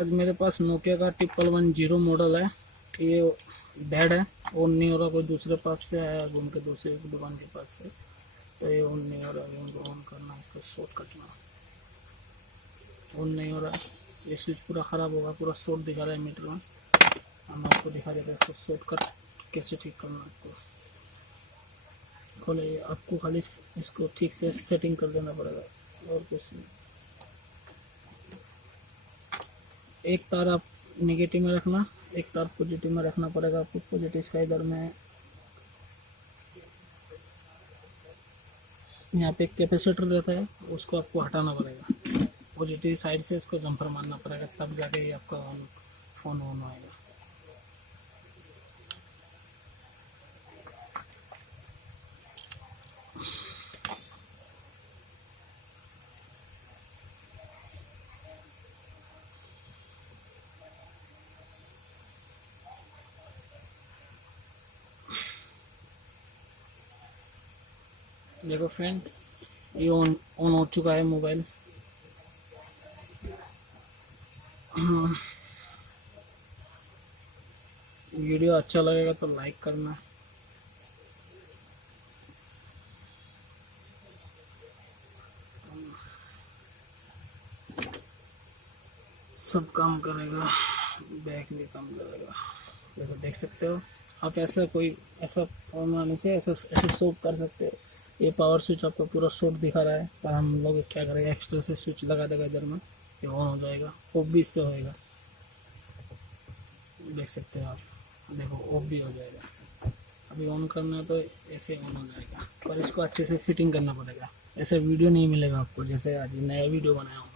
आज मेरे पास नोकिया का 1110 मॉडल है। ये डेड है, ऑन नहीं हो रहा। कोई दूसरे पास से आया घूम के, दूसरे दुकान के पास से, तो ये ऑन नहीं हो रहा है। इनको ऑन करना, इसका शॉर्ट कटना। ऑन नहीं हो रहा है, ये स्विच पूरा ख़राब होगा, पूरा शॉर्ट दिखा रहा है मीटर में। हम आपको दिखा देते हैं इसको शॉर्ट कट कैसे ठीक करना। आपको खोले, आपको खाली इसको ठीक से सेटिंग कर देना पड़ेगा, और कुछ नहीं। एक तार आप नेगेटिव में रखना, एक तार पॉजिटिव में रखना पड़ेगा आपको। पॉजिटिव का इधर में यहाँ पे एक कैपेसिटर रहता है, उसको आपको हटाना पड़ेगा। पॉजिटिव साइड से इसको जंपर मारना पड़ेगा, तब जाके ये आपका फ़ोन ऑन आएगा। देखो फ्रेंड, ये ऑन हो चुका है मोबाइल। वीडियो अच्छा लगेगा तो लाइक करना। सब काम करेगा, बैक भी काम करेगा। देखो, देख सकते हो आप। ऐसा कोई ऐसा फोन आने से ऐसा ऐसे शॉर्ट कर सकते हो। ये पावर स्विच आपको पूरा शॉर्ट दिखा रहा है, पर हम लोग क्या करेंगे, एक्स्ट्रा से स्विच लगा देगा इधर में, ये ऑन हो जाएगा। ऑफ भी इससे होएगा, देख सकते हो आप। देखो, ऑफ भी हो जाएगा। अभी ऑन करना है तो ऐसे ऑन हो जाएगा, पर इसको अच्छे से फिटिंग करना पड़ेगा। ऐसे वीडियो नहीं मिलेगा आपको जैसे आज नया वीडियो बनाया हूँ।